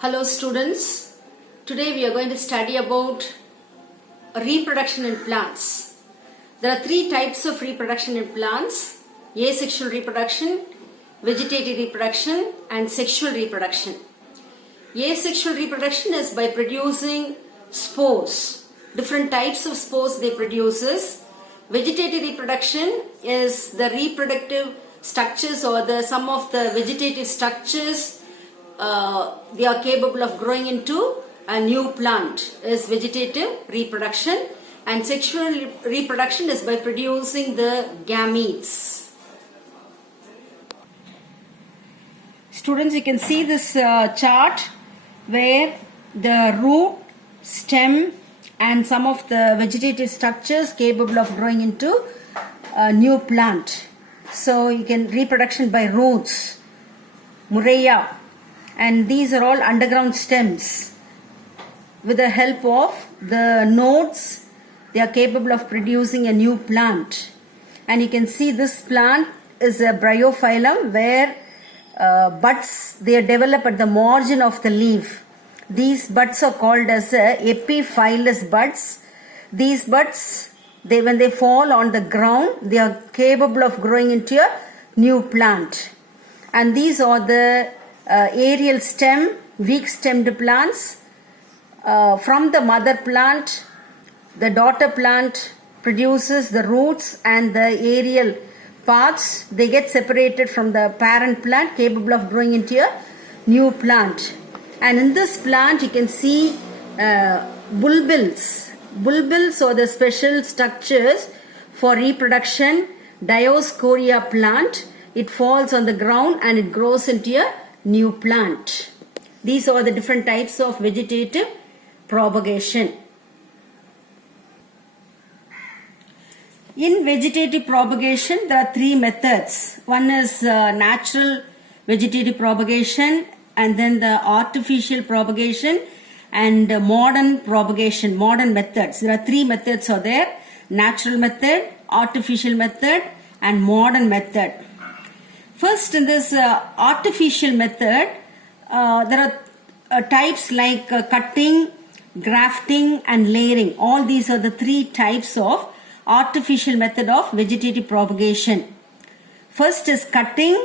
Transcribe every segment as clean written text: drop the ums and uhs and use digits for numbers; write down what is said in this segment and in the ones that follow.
Hello students, today we are going to study about reproduction in plants. There are three types of reproduction in plants: asexual reproduction, vegetative reproduction and sexual reproduction. Asexual reproduction is by producing spores. Different types of spores they produces. Vegetative reproduction is the reproductive structures or the sum of the vegetative structures they are capable of growing into a new plant is vegetative reproduction, and sexual reproduction is by producing the gametes. Students, you can see this chart where the root, stem and some of the vegetative structures capable of growing into a new plant. So you can reproduction by roots, Mureya, and these are all underground stems. With the help of the nodes, they are capable of producing a new plant. And you can see this plant is a bryophyllum where buds, they are developed at the margin of the leaf. These buds are called as epiphyllous buds. These buds, when they fall on the ground, they are capable of growing into a new plant. And these are the aerial stem, weak stemmed plants. From the mother plant, the daughter plant produces the roots and the aerial parts. They get separated from the parent plant, capable of growing into a new plant. And in this plant you can see bulbils. Bulbils are the special structures for reproduction. Dioscorea plant, it falls on the ground and it grows into a new plant. These are the different types of vegetative propagation. In vegetative propagation, there are three methods. One is natural vegetative propagation, and then the artificial propagation and modern propagation, modern methods. There are three methods are there: natural method, artificial method and modern method. First, in this artificial method, there are types like cutting, grafting and layering. All these are the three types of artificial method of vegetative propagation. First is cutting.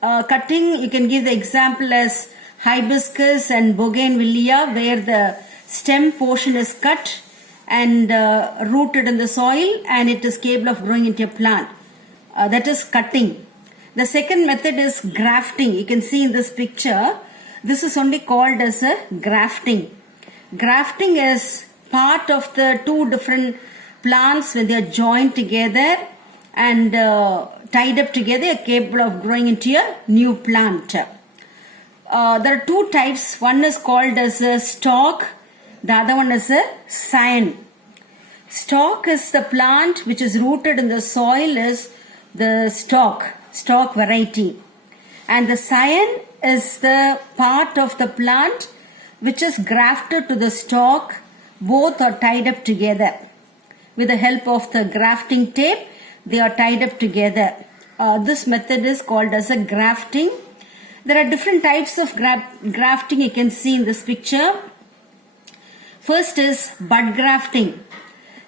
Cutting, you can give the example as hibiscus and bougainvillea, where the stem portion is cut and rooted in the soil and it is capable of growing into a plant. That is cutting. The second method is grafting. You can see in this picture, this is only called as a grafting. Grafting is part of the two different plants when they are joined together and tied up together, are capable of growing into a new plant. There are two types. One is called as a stalk, the other one is a scion. Stalk is the plant which is rooted in the soil, is the stalk variety, and the scion is the part of the plant which is grafted to the stalk. Both are tied up together with the help of the grafting tape. They are tied up together. This method is called as a grafting. There are different types of grafting you can see in this picture. First is bud grafting.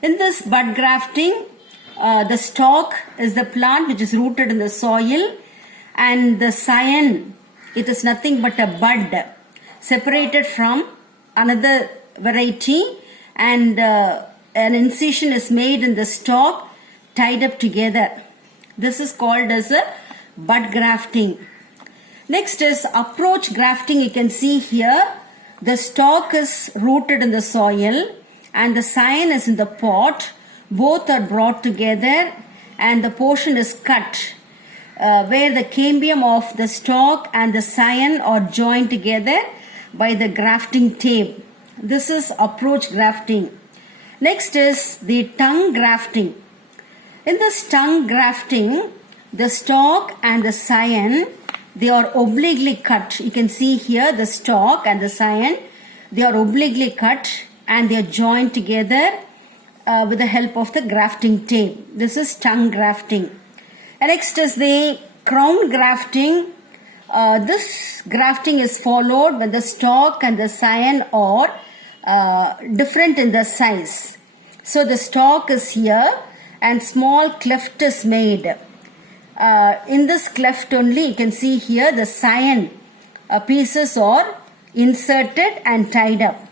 In this bud grafting, the stalk is the plant which is rooted in the soil, and the scion, it is nothing but a bud separated from another variety, and an incision is made in the stalk, tied up together. This is called as a bud grafting. Next is approach grafting. You can see here the stalk is rooted in the soil and the scion is in the pot. Both are brought together and the portion is cut where the cambium of the stalk and the scion are joined together by the grafting tape. This is approach grafting. Next is the tongue grafting. In this tongue grafting, the stalk and the scion, they are obliquely cut. You can see here the stalk and the scion, they are obliquely cut and they are joined together with the help of the grafting tape. This is tongue grafting. And next is the crown grafting. This grafting is followed when the stalk and the scion are different in the size. So the stalk is here and small cleft is made. In this cleft only you can see here the scion pieces are inserted and tied up.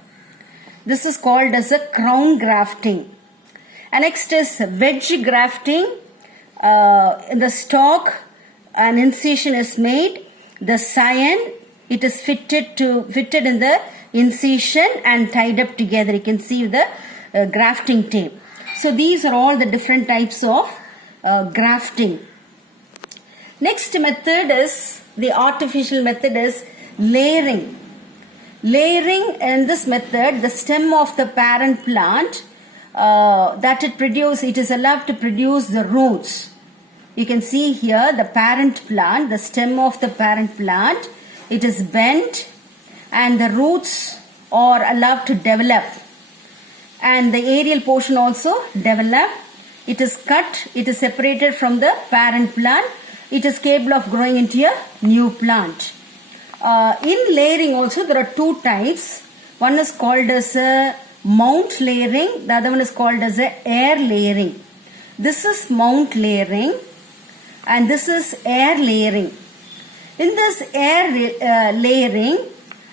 This is called as a crown grafting. And next is wedge grafting. In the stalk an incision is made. The scion, it is fitted in the incision and tied up together. You can see the grafting tape. So these are all the different types of grafting. Next method is, the artificial method is layering. Layering, in this method, the stem of the parent plant it is allowed to produce the roots. You can see here the parent plant, the stem of the parent plant, it is bent and the roots are allowed to develop, and the aerial portion also develop. It is cut, it is separated from the parent plant. It is capable of growing into a new plant. In layering also there are two types. One is called as a mount layering, the other one is called as a air layering. This is mount layering and this is air layering. In this air layering,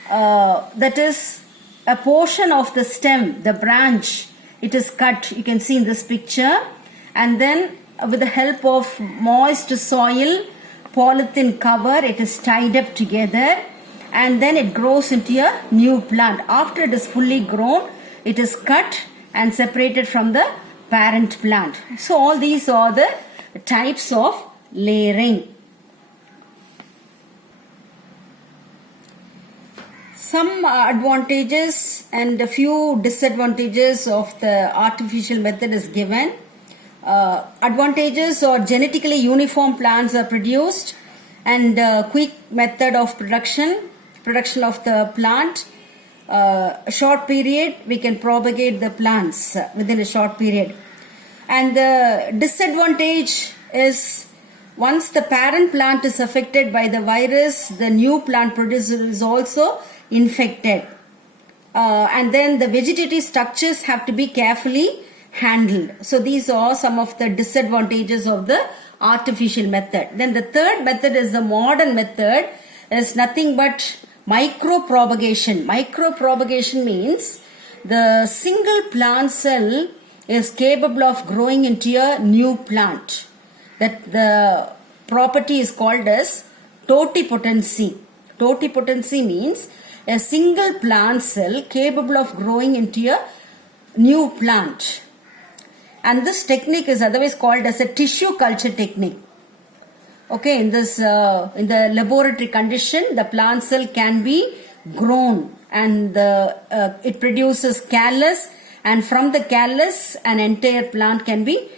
that is a portion of the stem, the branch, it is cut, you can see in this picture, and then with the help of moist soil, polythene cover, it is tied up together and then it grows into a new plant. After it is fully grown, it is cut and separated from the parent plant. So all these are the types of layering. Some advantages and a few disadvantages of the artificial method is given. Advantages are genetically uniform plants are produced, and quick method of production of the plant. A short period we can propagate the plants within a short period. And the disadvantage is, once the parent plant is affected by the virus, the new plant producer is also infected. And then the vegetative structures have to be carefully handled. So these are some of the disadvantages of the artificial method. Then the third method is the modern method, is nothing but micropropagation. Micropropagation means the single plant cell is capable of growing into a new plant. That the property is called as totipotency. Totipotency means a single plant cell capable of growing into a new plant. And this technique is otherwise called as a tissue culture technique. Okay, in this in the laboratory condition, the plant cell can be grown and it produces callus, and from the callus an entire plant can be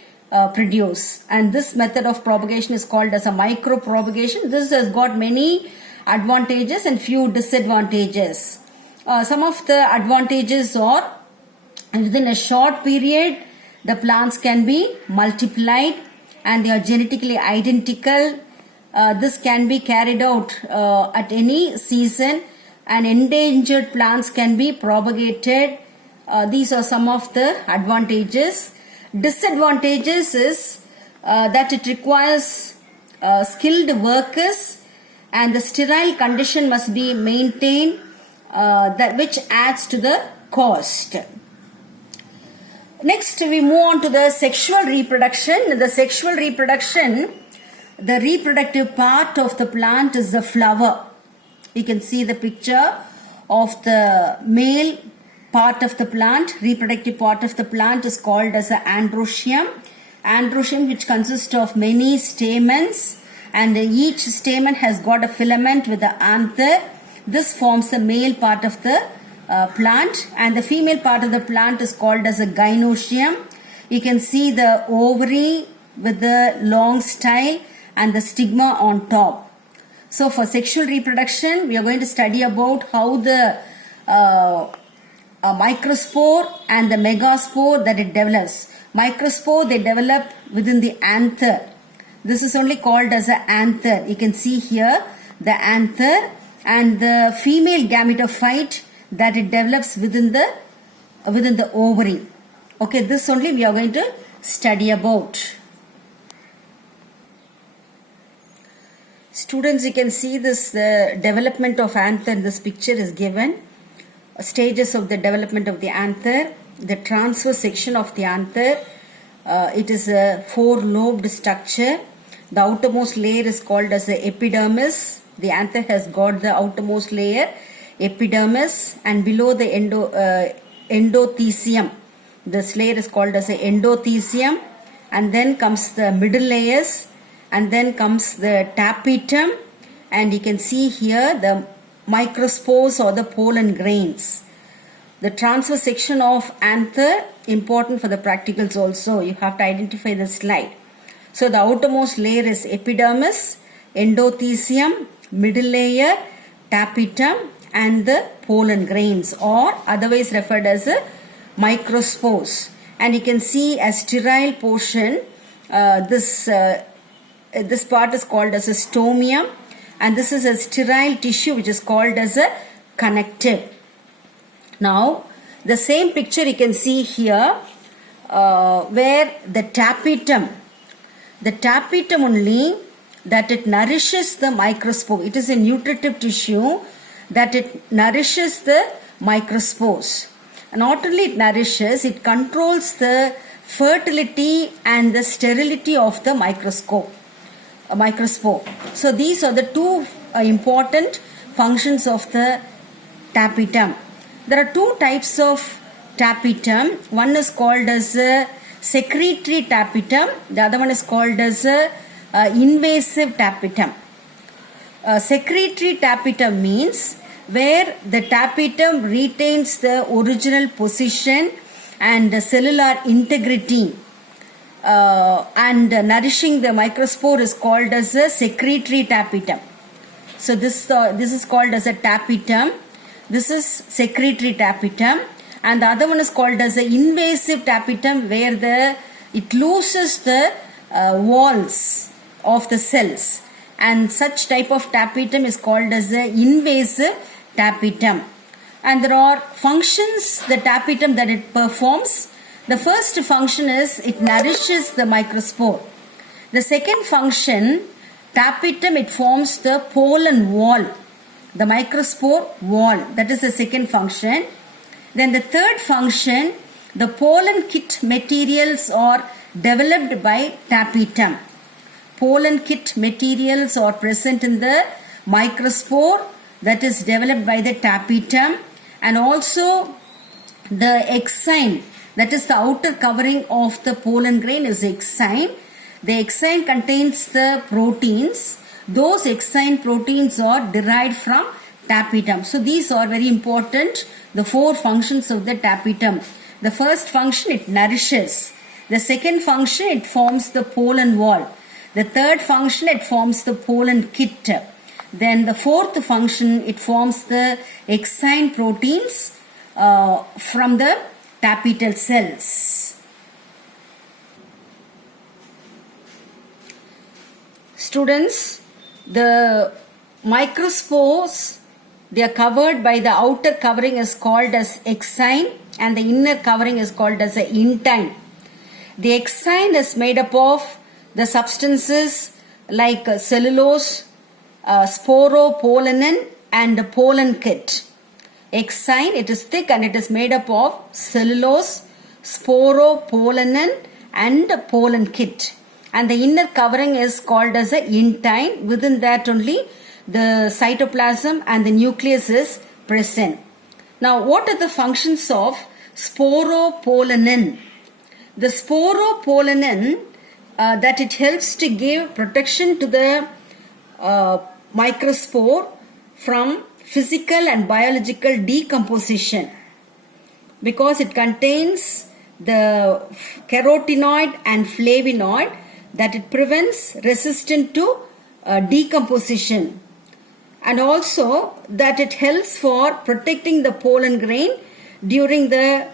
produced. And this method of propagation is called as a micropropagation. This has got many advantages and few disadvantages. Some of the advantages are, within a short period the plants can be multiplied and they are genetically identical. This can be carried out at any season, and endangered plants can be propagated. These are some of the advantages. Disadvantages is that it requires skilled workers and the sterile condition must be maintained, which adds to the cost. Next we move on to the sexual reproduction. The sexual reproduction, the reproductive part of the plant is the flower. You can see the picture of the male part of the plant. Reproductive part of the plant is called as an androecium. Androecium, which consists of many stamens, and each stamen has got a filament with the anther. This forms the male part of the plant, and the female part of the plant is called as a gynoecium. You can see the ovary with the long style and the stigma on top. So for sexual reproduction we are going to study about how the microspore and the megaspore that it develops. Microspore, they develop within the anther. This is only called as an anther. You can see here the anther, and the female gametophyte that it develops within the ovary. Okay, this only we are going to study about. Students, you can see this development of anther in this picture is given. Stages of the development of the anther, the transverse section of the anther. It is a four-lobed structure. The outermost layer is called as the epidermis. The anther has got the outermost layer, epidermis, and below the endothecium. This layer is called as the endothecium, and then comes the middle layers, and then comes the tapetum, and you can see here the microspores or the pollen grains. The transverse section of anther, important for the practicals also. You have to identify the slide. So the outermost layer is epidermis, endothecium, middle layer, tapetum, and the pollen grains, or otherwise referred as the microspores. And you can see a sterile portion. This part is called as a stomium, and this is a sterile tissue which is called as a connective. Now, the same picture you can see here where the tapetum only, that it nourishes the microspore. It is a nutritive tissue that it nourishes the microspores. And not only it nourishes, it controls the fertility and the sterility of the microspore. So these are the two important functions of the tapetum. There are two types of tapetum. One is called as a secretory tapetum. The other one is called as a invasive tapetum. Secretory tapetum means where the tapetum retains the original position and the cellular integrity, and nourishing the microspore is called as a secretory tapetum. So this is called as a tapetum. This is secretory tapetum, and the other one is called as an invasive tapetum, where it loses the walls of the cells, and such type of tapetum is called as the invasive tapetum. And there are functions the tapetum that it performs. The first function is it nourishes the microspore. The second function, tapetum, it forms the pollen wall, the microspore wall. That is the second function. Then the third function, the pollen kit materials are developed by tapetum. Pollen kit materials are present in the microspore that is developed by the tapetum, and also the exine, that is the outer covering of the pollen grain, is exine. The exine contains the proteins. Those exine proteins are derived from tapetum. So these are very important, the four functions of the tapetum. The first function, it nourishes. The second function, it forms the pollen wall. The third function, it forms the pollen kit. Then the fourth function, it forms the exine proteins from the tapetal cells. Students, the microspores, they are covered by the outer covering is called as exine, and the inner covering is called as the intine. The exine is made up of the substances like cellulose, sporopollenin, and pollen kit. Exine, it is thick and it is made up of cellulose, sporopollenin, and pollen kit. And the inner covering is called as the intine. Within that only the cytoplasm and the nucleus is present. Now, what are the functions of sporopollenin? The sporopollenin, that it helps to give protection to the microspore from physical and biological decomposition, because it contains the carotenoid and flavonoid that it prevents resistant to decomposition, and also that it helps for protecting the pollen grain during the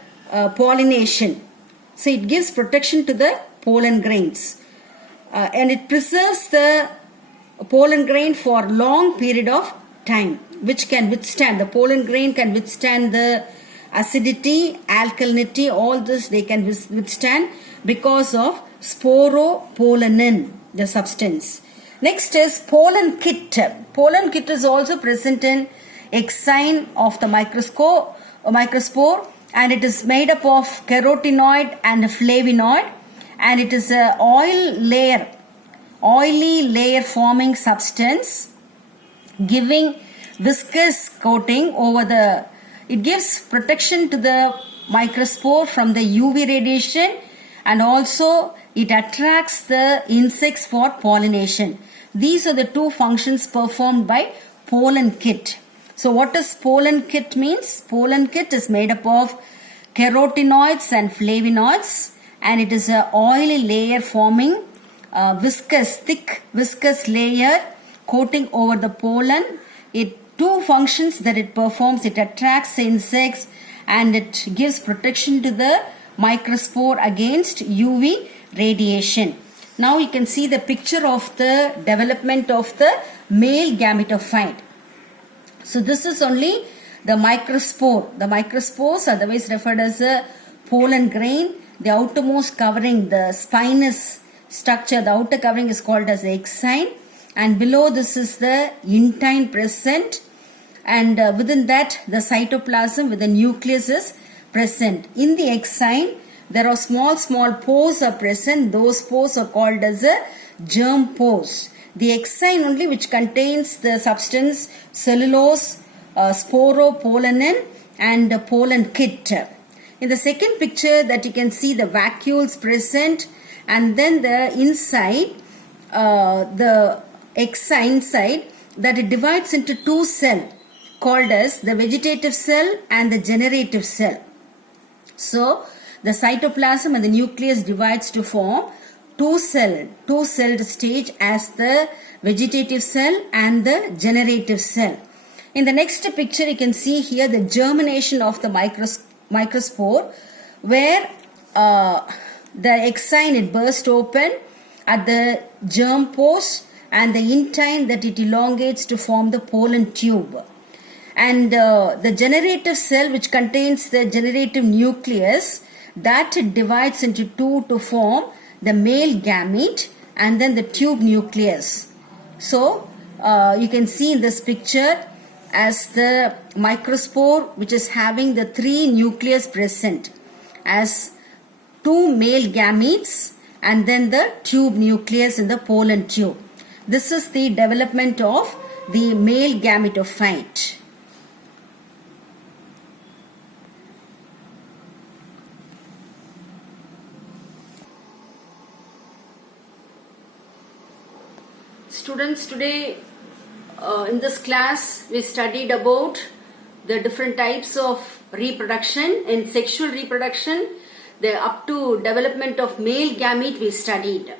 pollination. So it gives protection to the pollen grains, and it preserves the pollen grain for long period of time, which can withstand, the pollen grain can withstand the acidity, alkalinity, all this they can withstand because of sporopollenin, the substance. Next is pollen kit. Pollen kit is also present in exine of the microspore, and it is made up of carotenoid and flavonoid, and it is a oily layer forming substance giving viscous coating over the, it gives protection to the microspore from the UV radiation, and also it attracts the insects for pollination. These are the two functions performed by pollen kit. So what does pollen kit means? Pollen kit is made up of carotenoids and flavonoids, and it is a oily layer forming thick viscous layer coating over the pollen. It two functions that it performs: it attracts insects and it gives protection to the microspore against UV radiation. Now you can see the picture of the development of the male gametophyte. So this is only the microspore. The microspores, otherwise referred as a pollen grain, the outermost covering, the spinous structure, the outer covering is called as exine, and below this is the intine present, and within that the cytoplasm with the nucleus is present. In the exine there are small pores are present. Those pores are called as a germ pores. The exine only, which contains the substance cellulose, sporopollenin and pollen kit. In the second picture that you can see the vacuoles present, and then the inside, the exine side, that it divides into two cells called as the vegetative cell and the generative cell. So the cytoplasm and the nucleus divides to form two-celled stage as the vegetative cell and the generative cell. In the next picture you can see here the germination of the microspore, where the exine, it burst open at the germ pores, and the intine that it elongates to form the pollen tube. And the generative cell, which contains the generative nucleus, that it divides into two to form the male gamete and then the tube nucleus. So you can see in this picture as the microspore, which is having the three nucleus present as two male gametes and then the tube nucleus in the pollen tube. This is the development of the male gametophyte. Students, today in this class we studied about the different types of reproduction. In sexual reproduction, the up to development of male gamete we studied.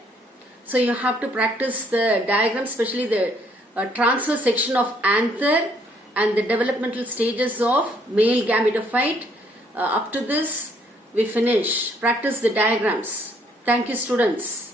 So you have to practice the diagram, especially the transverse section of anther and the developmental stages of male gametophyte. Up to this we finish. Practice the diagrams. Thank you, students.